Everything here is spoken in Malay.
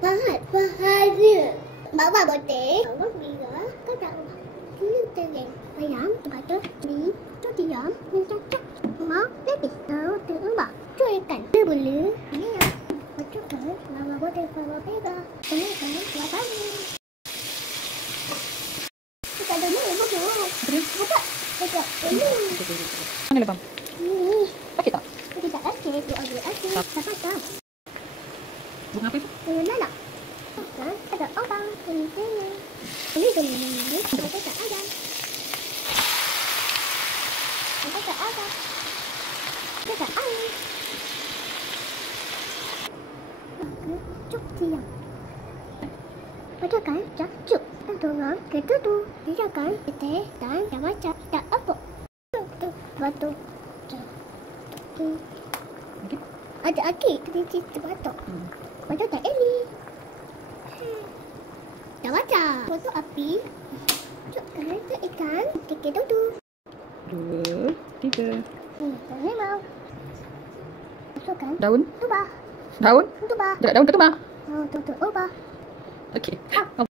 bahagia. Bawa botol, bawa bira, kadang ini terang. Ayam, tomato, mie, tortilla, mencacak, mak, lebih. Tahu terubah. Cuikan, berbulu. Ini ya. Botol kan, bawa botol, bawa bira. Ini kan, bawa bira. Kita ada ni, botol. Buka. Buka. Ini. Mana lebam? Ini. Pakai tak? Kita asyik, tu ambil asyik. Tak tak. Bunga apa itu? Lala. Ada orang di sini. Ini ada ayam. Ada ayam. Ada ayam. Cuk siang. Bacakan cuk. Tolong kita tu. Bacakan kita dan baca tak apa. Batu. Ada aki kita batuk. Baca tak ini. Dah baca. Foto api. Cukkan ke ikan. Tiga tu. 2, 3. Ini mau. Masukkan. Daun? Tubah. Daun? Tubah. Daun ke tubah? Oh, tu ubah. Okey.